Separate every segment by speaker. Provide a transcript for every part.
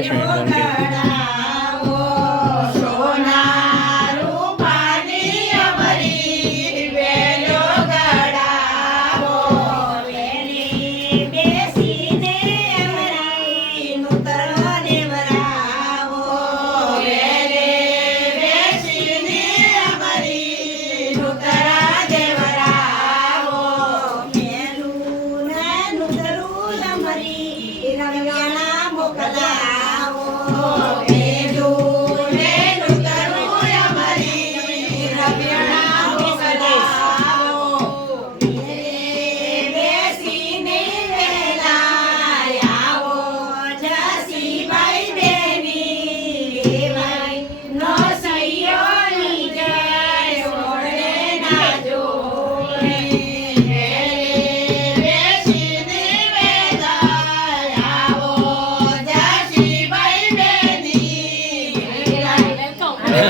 Speaker 1: 你不用看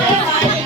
Speaker 1: Yeah.